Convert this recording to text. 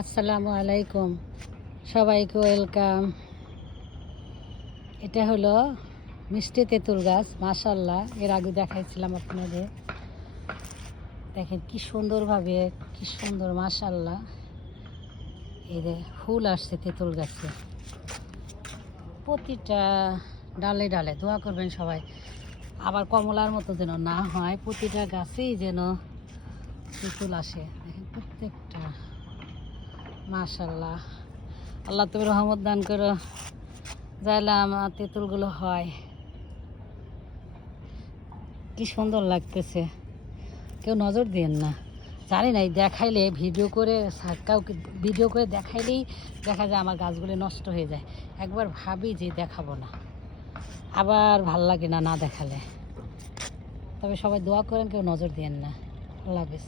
আসসালামু আলাইকুম, সবাইকে ওয়েলকাম। এটা হলো মিষ্টি তেঁতুল গাছ, মাশাল্লাহ। এর আগে দেখাইছিলাম আপনাদের। দেখেন কি সুন্দরভাবে, কি সুন্দর, মাশাল্লাহ। এই যে ফুল আসছে তেঁতুল গাছে, প্রতিটা ডালে ডালে। দোয়া করবেন সবাই, আবার কমলার মতো যেন না হয়, প্রতিটা গাছেই যেন তেঁতুল আসে। দেখেন প্রত্যেকটা, মাশাল্লাহ। আল্লাহ তুমি রহমত দান করো, যাইলে আমার তেঁতুলগুলো হয়। কি সুন্দর লাগতেছে, কেউ নজর দিন না। জানি না, দেখাইলে ভিডিও করে, কাউকে ভিডিও করে দেখাইলেই দেখা যায় আমার গাছগুলি নষ্ট হয়ে যায়। একবার ভাবি যে দেখাবো না, আবার ভাল লাগে না না দেখালে। তবে সবাই দোয়া করেন, কেউ নজর দিয়েন না। আল্লাহ হাফেজ।